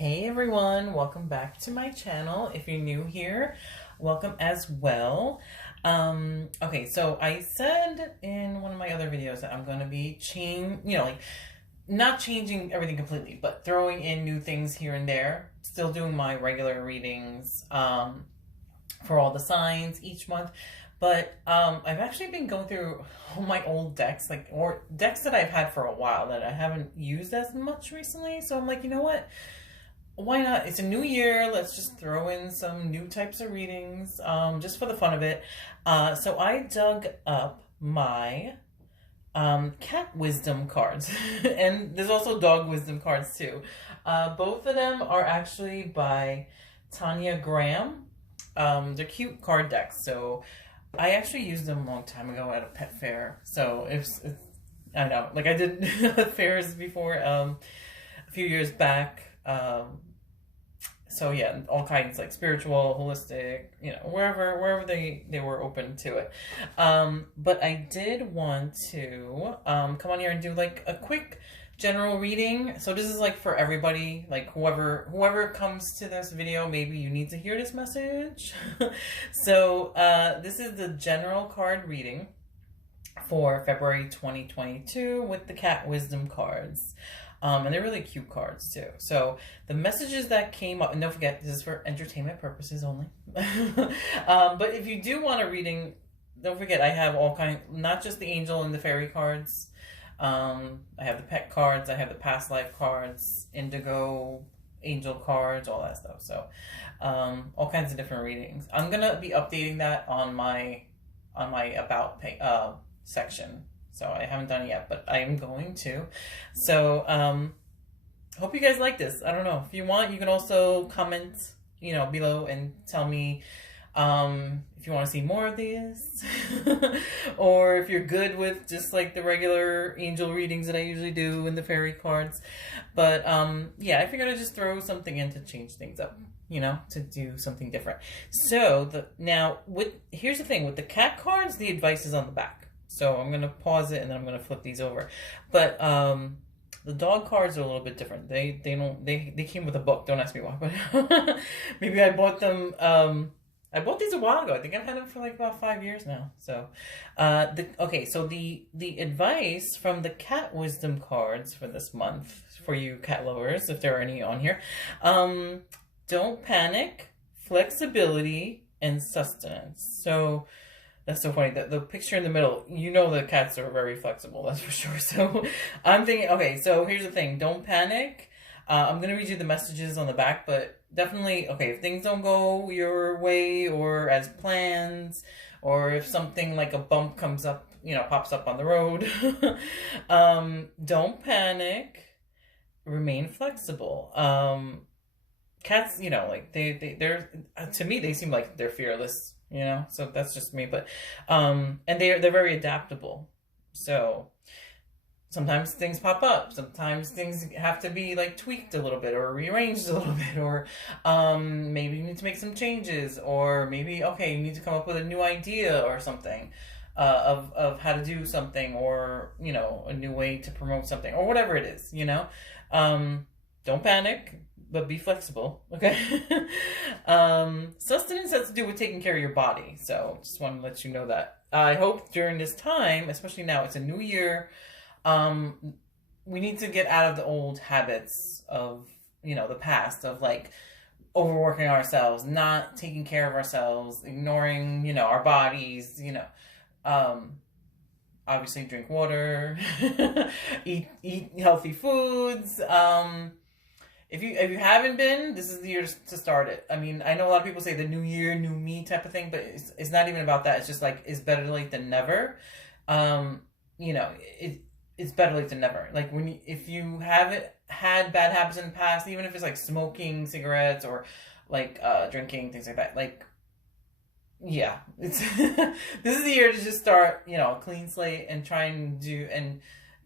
Hey everyone, welcome back to my channel. If you're new here, welcome as well. Okay, so I said in one of my other videos that I'm going to be not changing everything completely, but throwing in new things here and there. Still doing my regular readings for all the signs each month. But I've actually been going through all my old decks, or decks that I've had for a while that I haven't used as much recently. So I'm like, you know what? Why not? It's a new year. Let's just throw in some new types of readings, just for the fun of it. So I dug up my cat wisdom cards, and there's also dog wisdom cards too. Both of them are actually by Tanya Graham. They're cute card decks. So I actually used them a long time ago at a pet fair. So it's I know, like I did fairs before, a few years back. So yeah, all kinds, like spiritual, holistic, wherever they were open to it. But I did want to come on here and do like a quick general reading. So this is like for everybody, like whoever comes to this video, maybe you need to hear this message. So this is the general card reading for February 2022 with the Cat Wisdom cards. And they're really cute cards too. So the messages that came up, and don't forget, this is for entertainment purposes only. But if you do want a reading, don't forget I have all kinds, not just the angel and the fairy cards. I have the pet cards, I have the past life cards, indigo, angel cards, all that stuff. So all kinds of different readings. I'm gonna be updating that on my about section. So I haven't done it yet, but I am going to. So hope you guys like this. I don't know. If you want, you can also comment, below and tell me if you want to see more of these. Or if you're good with just like the regular angel readings that I usually do and the fairy cards. But yeah, I figured I'd just throw something in to change things up, to do something different. So here's the thing with the cat cards, the advice is on the back. So I'm going to pause it and then I'm going to flip these over. But the dog cards are a little bit different. They came with a book. Don't ask me why, but maybe I bought them. I bought these a while ago. I think I've had them for like about 5 years now. So, so the advice from the Cat Wisdom cards for this month, for you cat lovers, if there are any on here, don't panic, flexibility, and sustenance. So that's so funny. The picture in the middle, the cats are very flexible, that's for sure. So I'm thinking, okay, so here's the thing. Don't panic. I'm going to read you the messages on the back, but definitely, okay, if things don't go your way or as planned, or if something like a bump comes up, pops up on the road, don't panic. Remain flexible. Cats, they're, to me, they seem like they're fearless. So that's just me, but and they're very adaptable. So sometimes things pop up, sometimes things have to be like tweaked a little bit or rearranged a little bit, or maybe you need to make some changes, or maybe you need to come up with a new idea or something of how to do something, or a new way to promote something, or whatever it is. Don't panic, but be flexible, okay? Sustenance has to do with taking care of your body, so just want to let you know that. I hope during this time, especially now, it's a new year, we need to get out of the old habits of, the past, of like overworking ourselves, not taking care of ourselves, ignoring, our bodies, obviously drink water, eat healthy foods. If you haven't been, this is the year to start it. I mean, I know a lot of people say the new year, new me type of thing, but it's not even about that. It's just like, it's better late than never. It's better late than never. Like if you haven't had bad habits in the past, even if it's like smoking cigarettes or like drinking, things like that, like, yeah, it's this is the year to just start, a clean slate and try and do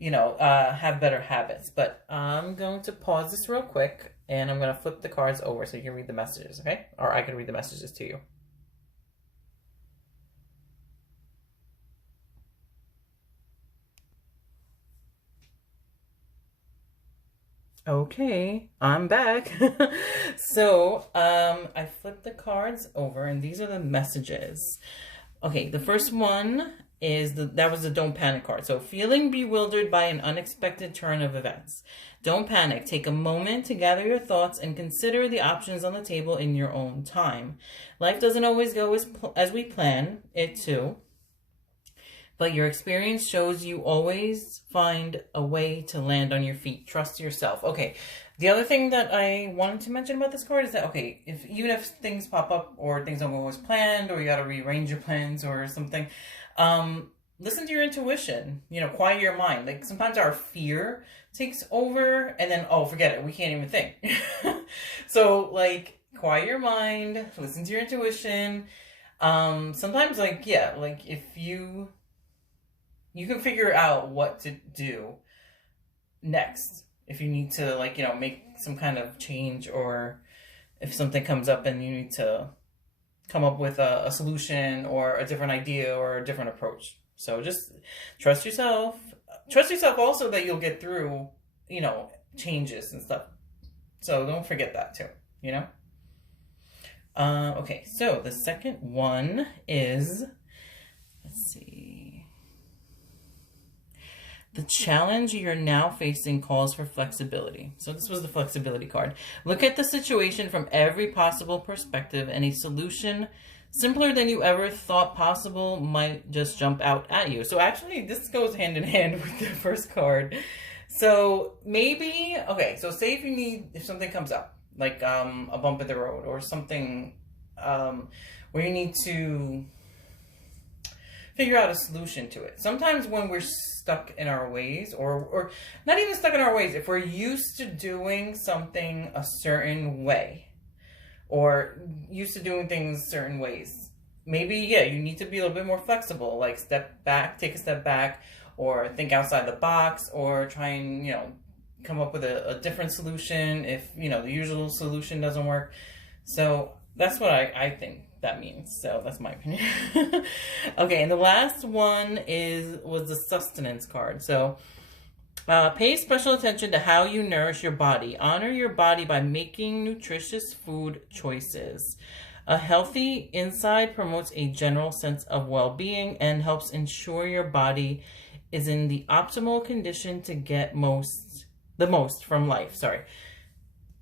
have better habits. But I'm going to pause this real quick and I'm going to flip the cards over so you can read the messages, okay? Or I can read the messages to you. Okay, I'm back. So, I flipped the cards over and these are the messages. Okay, the first one is that was the don't panic card. So, feeling bewildered by an unexpected turn of events. Don't panic. Take a moment to gather your thoughts and consider the options on the table in your own time. Life doesn't always go as we plan it to, but your experience shows you always find a way to land on your feet. Trust yourself. Okay. The other thing that I wanted to mention about this card is that, okay, even if things pop up or things don't go as planned or you got to rearrange your plans or something, listen to your intuition, quiet your mind. Like sometimes our fear takes over and then, oh, forget it. We can't even think. So like quiet your mind, listen to your intuition. Sometimes if you can figure out what to do next if you need to make some kind of change, or if something comes up and you need to come up with a solution or a different idea or a different approach. So just trust yourself. Trust yourself also that you'll get through, changes and stuff. So don't forget that too, Okay, so the second one is, let's see. The challenge you're now facing calls for flexibility. So this was the flexibility card. Look at the situation from every possible perspective, and a solution simpler than you ever thought possible might just jump out at you. So actually, this goes hand in hand with the first card. So maybe, okay, so say if something comes up, like a bump in the road or something where you need to figure out a solution to it. Sometimes when we're stuck in our ways, or not even stuck in our ways, if we're used to doing something a certain way, or used to doing things certain ways, maybe, you need to be a little bit more flexible, like take a step back, or think outside the box, or try and, come up with a different solution if, the usual solution doesn't work. So that's what I think that means. So that's my opinion. Okay, and the last one was the sustenance card. So pay special attention to how you nourish your body. Honor your body by making nutritious food choices. A healthy inside promotes a general sense of well-being and helps ensure your body is in the optimal condition to get the most from life. Sorry.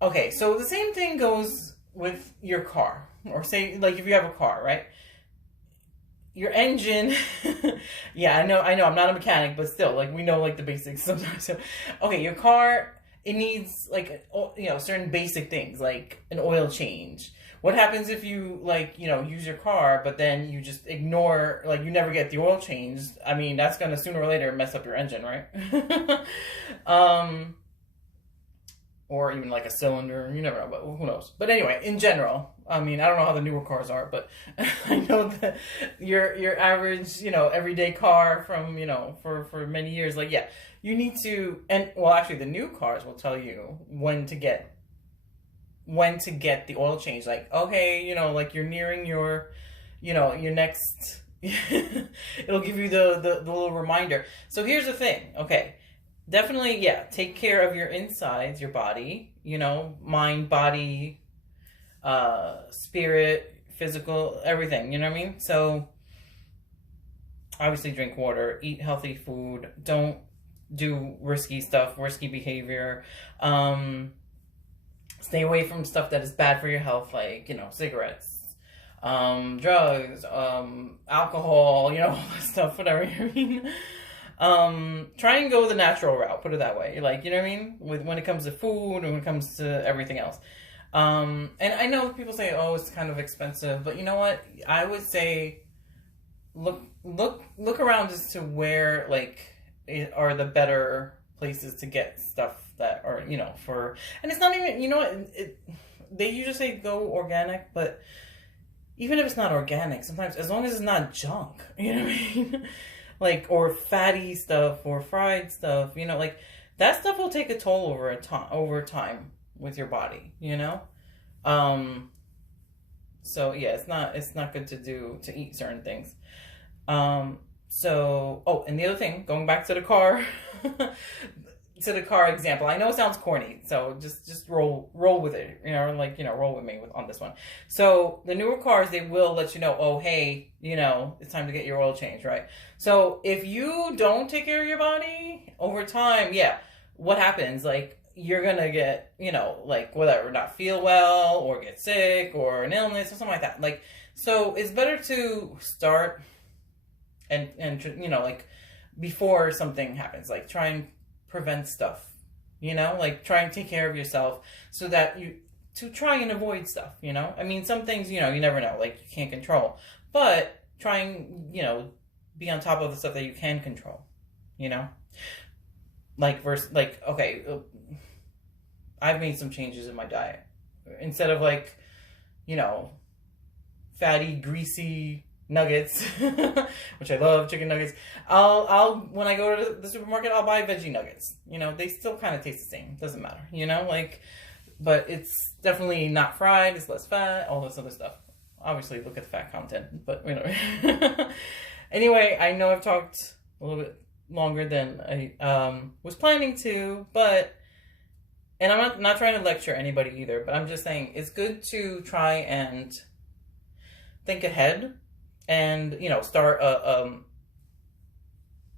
Okay, so the same thing goes with your car. Or say, like, if you have a car, right? Your engine, yeah, I know, I'm not a mechanic, but still, like, we know, like, the basics sometimes. So, okay, your car, it needs, like, certain basic things, like an oil change. What happens if you, like, use your car, but then you just ignore, like, you never get the oil changed? I mean, that's going to sooner or later mess up your engine, right? Or even like a cylinder, you never know, but who knows. But anyway, in general, I mean, I don't know how the newer cars are, but I know that your average, everyday car from, for many years, like, yeah, you need to, and well, actually the new cars will tell you when to get the oil change. Like, okay, like you're nearing your next, it'll give you the little reminder. So here's the thing, okay. Definitely, yeah, take care of your insides, your body, mind, body, spirit, physical, everything, you know what I mean? So, obviously drink water, eat healthy food, don't do risky stuff, risky behavior, stay away from stuff that is bad for your health, like, cigarettes, drugs, alcohol, all that stuff, whatever, you know what I mean? Try and go the natural route, put it that way. Like, you know what I mean? When it comes to food and when it comes to everything else. And I know people say, oh, it's kind of expensive, but you know what? I would say, look around as to where, like, are the better places to get stuff that are, for, and it's not even, they usually say go organic, but even if it's not organic, sometimes, as long as it's not junk, you know what I mean? Like, or fatty stuff, or fried stuff, like, that stuff will take a toll over time with your body, So yeah, it's not good to eat certain things. And the other thing, going back to the car, to the car example. I know it sounds corny, so just roll with it, roll with me on this one. So the newer cars, they will let you know, oh hey, it's time to get your oil change, right? So if you don't take care of your body over time, yeah, what happens? Like, you're gonna get, like, whatever, not feel well or get sick or an illness or something like that. Like, so it's better to start and like, before something happens, like, try and prevent stuff, like, try and take care of yourself so that to try and avoid stuff, I mean, some things, you never know, like, you can't control, but try and, be on top of the stuff that you can control, like, okay, I've made some changes in my diet. Instead of, like, fatty, greasy nuggets, which I love, chicken nuggets, I'll when I go to the supermarket, I'll buy veggie nuggets. They still kind of taste the same. Doesn't matter, like, but it's definitely not fried, it's less fat, all this other stuff. Obviously, look at the fat content, but, Anyway, I know I've talked a little bit longer than I was planning to, but, and I'm not trying to lecture anybody either, but I'm just saying it's good to try and think ahead and, start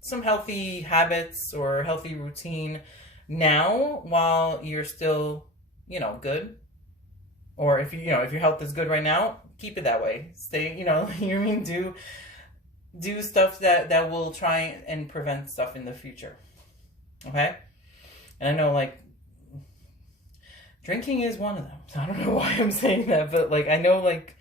some healthy habits or healthy routine now while you're still, good. Or if if your health is good right now, keep it that way. Stay, do stuff that will try and prevent stuff in the future. Okay? And I know, like, drinking is one of them. So I don't know why I'm saying that, but, like, I know, like,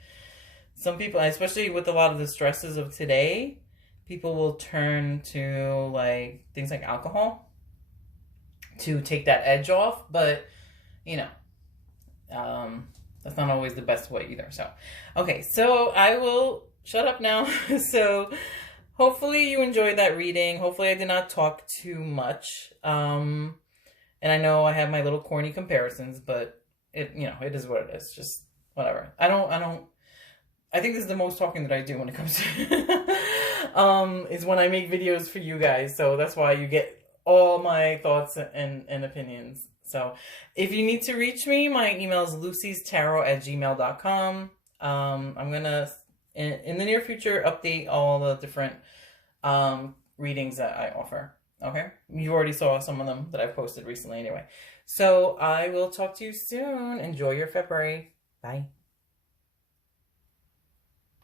some people, especially with a lot of the stresses of today, people will turn to, like, things like alcohol to take that edge off, but, that's not always the best way either. So, okay, so I will shut up now. So hopefully you enjoyed that reading. Hopefully I did not talk too much. And I know I have my little corny comparisons, but it is what it is. Just whatever. I think this is the most talking that I do when it comes to is when I make videos for you guys. So that's why you get all my thoughts and opinions. So if you need to reach me, my email is lucy'starot@gmail.com. I'm going to, in the near future, update all the different readings that I offer. Okay? You already saw some of them that I've posted recently anyway. So I will talk to you soon. Enjoy your February. Bye.